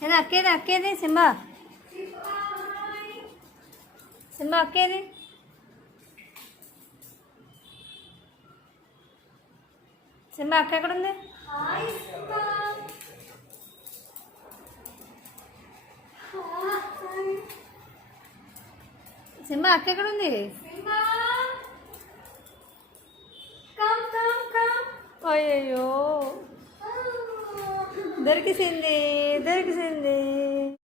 ఏదో అక్కేది అక్కేది సింబా సింబా అక్కేది సింబా అక్క ఎక్కడుంది సింబా అక్క ఎక్కడుంది అయ్యయ్యో దొరికిసింది Görüşmek üzere.